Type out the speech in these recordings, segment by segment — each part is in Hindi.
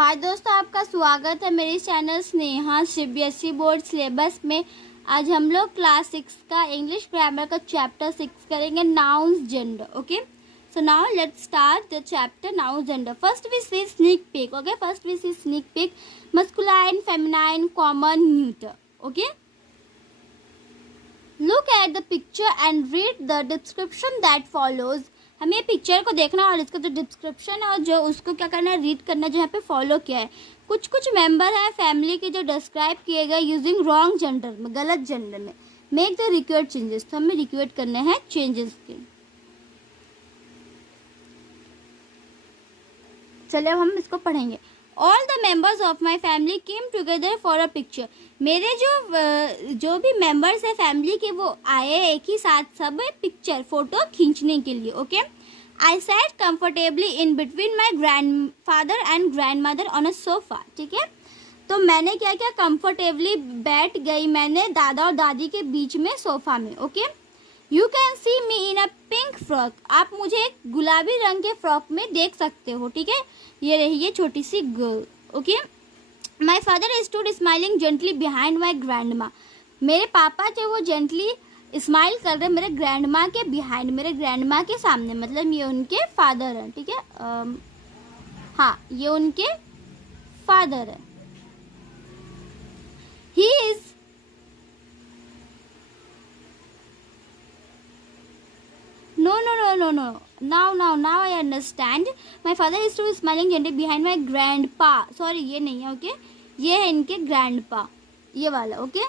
हाय दोस्तों, आपका स्वागत है मेरे channel Sneha CBSE board syllabus में। आज हम लोग क्लास 6 का इंग्लिश ग्रामर का चैप्टर 6 करेंगे, nouns gender. Okay, so now let's start the chapter nouns gender. First we see sneak peek. Okay, first we see sneak peek, masculine, feminine, common, neuter. Okay, look at the picture and read the description that follows. हमें ये पिक्चर को देखना और इसका जो डिस्क्रिप्शन है और जो उसको क्या करना है, रीड करना, जो यहाँ पे फॉलो किया है। कुछ मेंबर हैं फैमिली के जो डिस्क्राइब किए गए यूजिंग रॉन्ग जेंडर में, गलत जेंडर में। मेक द रिक्वायर्ड चेंजेस, तो हमें रिक्वायर्ड करने हैं चेंजेस के। चलिए अब हम इसको पढ़ेंगे। All the members of my family came together for a picture. मेरे जो भी मेंबर्स है फैमिली के, वो आए एक ही साथ, सब पिक्चर फोटो खींचने के लिए। Okay, I sat comfortably in between my grand father and grand mother on a sofa. ठीक है, तो मैंने क्या किया, कंफर्टेबली बैठ गई मैंने दादा और दादी के बीच में सोफा में। Okay, you can see me in a pink frock. आप मुझे एक गुलाबी रंग के फ्रॉक में देख सकते हो। ठीक है, ये रही ये छोटी सी girl. Okay, my father stood smiling gently behind my grandma. मेरे पापा जो वो जेंटली स्माइल कर रहे मेरे ग्रैंड माँ के बिहाइंड, मेरे ग्रैंड माँ के सामने, मतलब ये उनके फादर हैं। ठीक है, हाँ ये उनके फादर है। He is Now I understand. My father is still smiling gently behind my grandpa. Sorry, ये नहीं है। ओके, ये है इनके grandpa, ये वाला। Okay,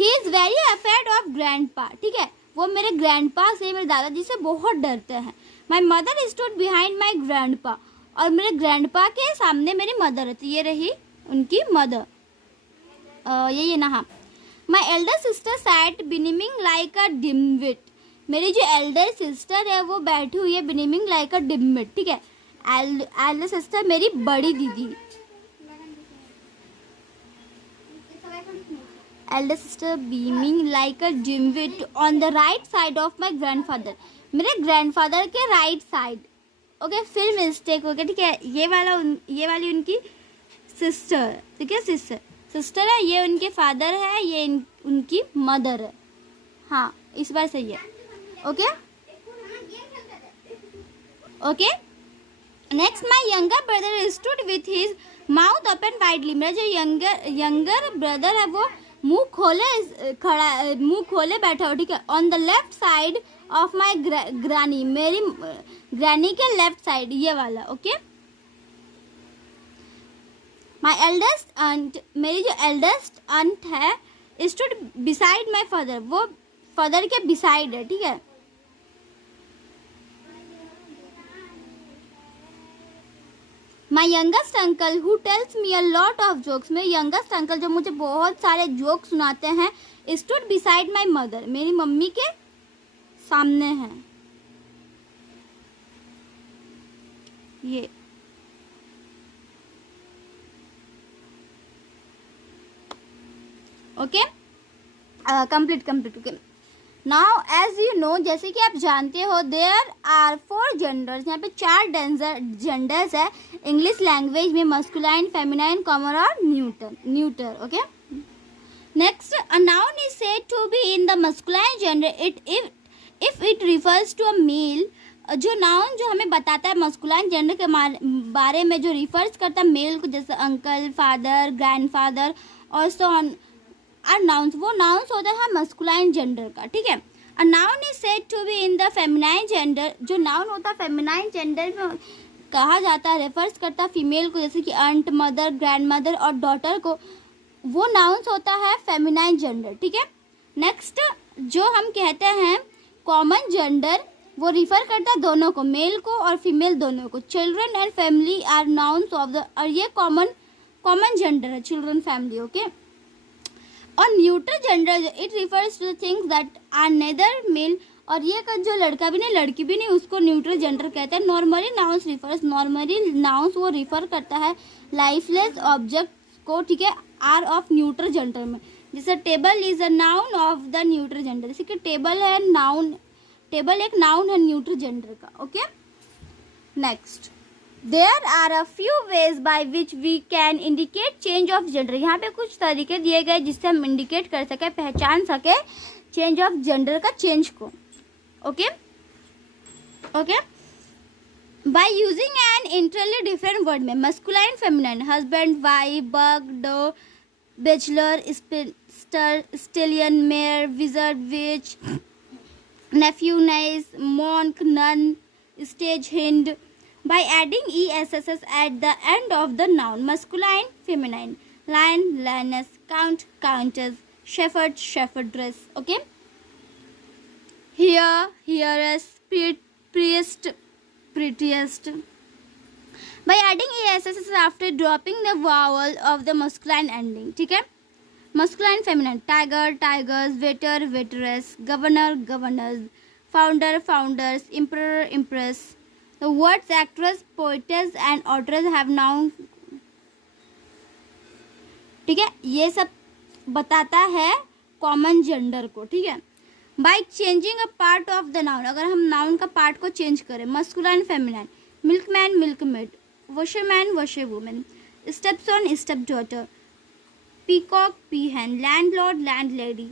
he is very afraid of grandpa. ठीक है, वो मेरे grandpa से, मेरे दादाजी से बहुत डरते हैं। My mother stood behind my grandpa. और मेरे grandpa के सामने मेरी mother है, तो ये रही उनकी mother। ये ना, हाँ। My elder sister sat beaming like a dimwit. मेरी जो एल्डर सिस्टर है वो बैठी हुई है बिनीमिंग लाइक अ डिम्बिट। ठीक है, एल्डर सिस्टर मेरी बड़ी दीदी, elder sister beaming like a dimwit on the right side of my grandfather. मेरे ग्रैंडफादर के राइट साइड। ओके, फिर मिस्टेक हो गया। ठीक है, ये वाली उनकी सिस्टर। ठीक है, सिस्टर है, ये उनके फादर है, ये उनकी मदर है। हाँ, इस बार सही है। Okay, next my younger brother stood with his mouth open widely. मेरा जो यंगर ब्रदर है वो मुंह खोले बैठा हो। ठीक है, on the left side of my granny, मेरी ग्रानी के लेफ्ट साइड, ये वाला। ओके, माई एल्डेस्ट आंट, मेरी जो एल्डेस्ट आंट है स्टूड बिसाइड माई फादर, वो फादर के बिसाइड है। ठीक है, my youngest uncle who tells me a lot of jokes. मेरे यंगेस्ट अंकल जो मुझे बहुत सारे जोक सुनाते हैं, स्टूड बिसाइड माई मदर, मेरी मम्मी के सामने हैं। ये okay, complete. Okay, now as you know, जैसे कि आप जानते हो, देयर आर 4 जेंडर्स। यहाँ पे 4 जेंडर्स है इंग्लिश लैंग्वेज में, मस्कुलाइन, फेमिनाइन, कॉमन और neuter. Okay, next, a noun is said to be in the masculine gender if it refers to a male. जो नाउन जो हमें बताता है मस्कुलाइन जेंडर के बारे में, जो रिफर्स करता है मेल को, जैसे अंकल, फादर, ग्रैंडफादर और सो ऑन, नाउन्स, वो नाउन्स होता है मस्कुलाइन जेंडर का। ठीक है, a noun is said to be in the feminine gender. जो नाउन होता है फेमिनाइन जेंडर में कहा जाता है, रेफर्स करता है फीमेल को, जैसे कि आंट, मदर, ग्रैंड मदर और डॉटर को, वो नाउन्स होता है फेमिनाइन जेंडर। ठीक है, नेक्स्ट, जो हम कहते हैं कॉमन जेंडर, वो रिफर करता है दोनों को, मेल को और फीमेल दोनों को। Children and family are nouns of the, और ये कॉमन जेंडर है, चिल्ड्रन, फैमिली। ओके, और neutral gender it refers to things that are neither male, और ये जो लड़का भी नहीं लड़की भी नहीं, उसको न्यूट्रल जेंडर कहते हैं। नॉर्मली नाउन्स वो रिफर करता है लाइफलेस ऑब्जेक्ट को। ठीक है, आर ऑफ न्यूट्रल जेंडर में, जैसे table is a noun of the neutral gender. जैसे कि टेबल है नाउन, टेबल एक नाउन है न्यूट्रल जेंडर का। Okay, next, There are a few ways by which we can indicate change of gender. यहाँ पे कुछ तरीके दिए गए जिससे हम इंडिकेट कर सके, पहचान सके चेंज ऑफ जेंडर का चेंज को. Okay okay, by using an entirely different word में masculine feminine, husband wife, buck, doe, bachelor, spinster, stallion, mare, wizard, witch, nephew, niece, monk, nun, stage hand. By adding ess at the end of the noun, masculine, feminine, lion, lioness, count, countess, shepherd, shepherdess. Okay, here, heiress, priest, prettiest. By adding ess after dropping the vowel of the masculine ending. ठीक है, masculine, feminine, tiger, tigers, waiter, waitress, governor, governors, founder, founders, emperor, empress. The words actress, poetess and authoress have noun. ठीक है, ये सब बताता है कॉमन जेंडर को. ठीक है, by changing a part of the noun, अगर हम नाउन का पार्ट को चेंज करें, masculine, feminine, milkman, milkmaid, washerman, washerwoman, stepson, stepdaughter, peacock, peahen, landlord, landlady,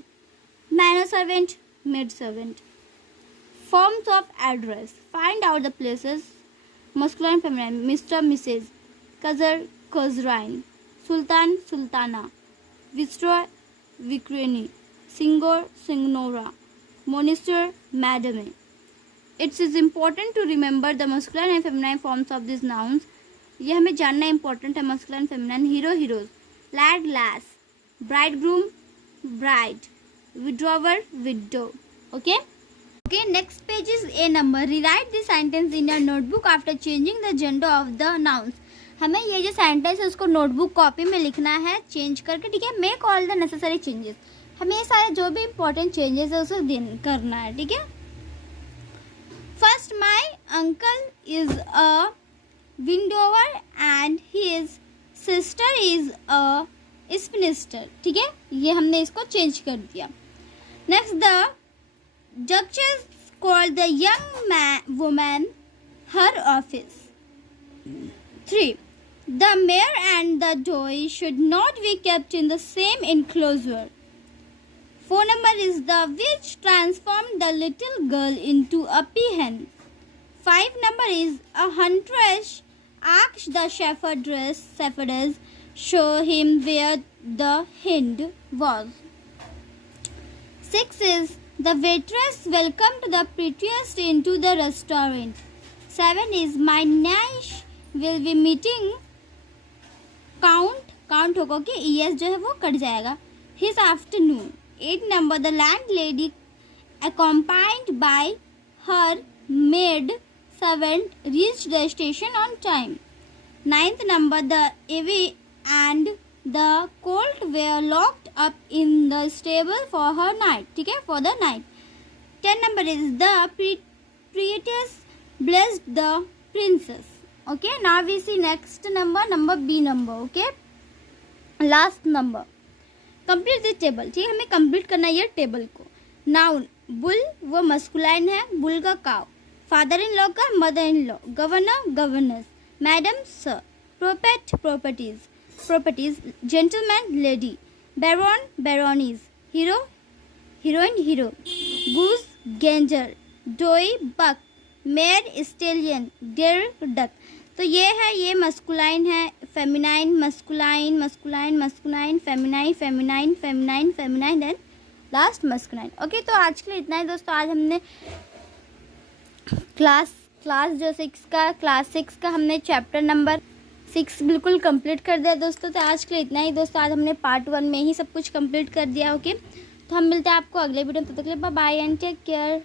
manor servant, maid servant. Forms of address, find out the places, masculine, feminine, Mr, Mrs, Kazar, Kazrain, Sultan, Sultana, Viceroy, Viceroy, Singer, Signora, Minister, Madame. It is important to remember the masculine and feminine forms of these nouns. ये हमें जानना इम्पोर्टेंट है. masculine, feminine, hero, heroes, lad, lass, bridegroom, bride, widower, widow. Okay, next page is a number. Rewrite the sentence in your notebook after changing the gender of the nouns. हमें ये जो सेंटेंस है उसको नोटबुक कॉपी में लिखना है चेंज करके. ठीक है, make all the necessary changes. हमें ये सारे जो भी इंपॉर्टेंट चेंजेस है उसे करना है. ठीक है, first, my uncle is a widower and his sister is a spinster. ठीक है, ये हमने इसको चेंज कर दिया. नेक्स्ट, द जजेस called the young woman her office. 3, the mayor and the toy should not be kept in the same enclosure. 4 number is the witch transformed the little girl into a peahen. 5 number is a huntress asked the shepherdess show him where the hind was. 6 is the waitress welcomed the prettiest into the restaurant. 7 is my niece will be meeting count होगा कि es जो है वो कट जाएगा, his afternoon. 8 number, the landlady accompanied by her maid servant reached the station on time. 9th number, the Ivy and the colt were locked up in the stable for her night. ठीक है, for the night. 10 number is the priestess blessed the princess. Okay, now we see next number B number. Okay, last number. Complete this table. ठीक है, हमें कंप्लीट करना है ये टेबल को. नाउन, बुल वो मस्कुलाइन है, बुल का काव. फादर इन लॉ का mother in law. Governor governess. Madam sir. Prophet prophetess prophetess. Gentleman lady. Baron baroness. Hero heroine hero. Goose gander. Doe buck. Mare stallion. Drake duck. तो ये है, ये मस्कुलाइन है, feminine, masculine, masculine, masculine, feminine, feminine, feminine, feminine and last masculine. Okay, तो आज के लिए इतना ही दोस्तों. आज हमने क्लास जो 6 का क्लास 6 का हमने चैप्टर नंबर 6 बिल्कुल कंप्लीट कर दिया दोस्तों. तो आज के लिए इतना ही दोस्तों. आज हमने पार्ट 1 में ही सब कुछ कंप्लीट कर दिया. ओके, तो हम मिलते हैं आपको अगले वीडियो में. तब तक के लिए bye bye and take care.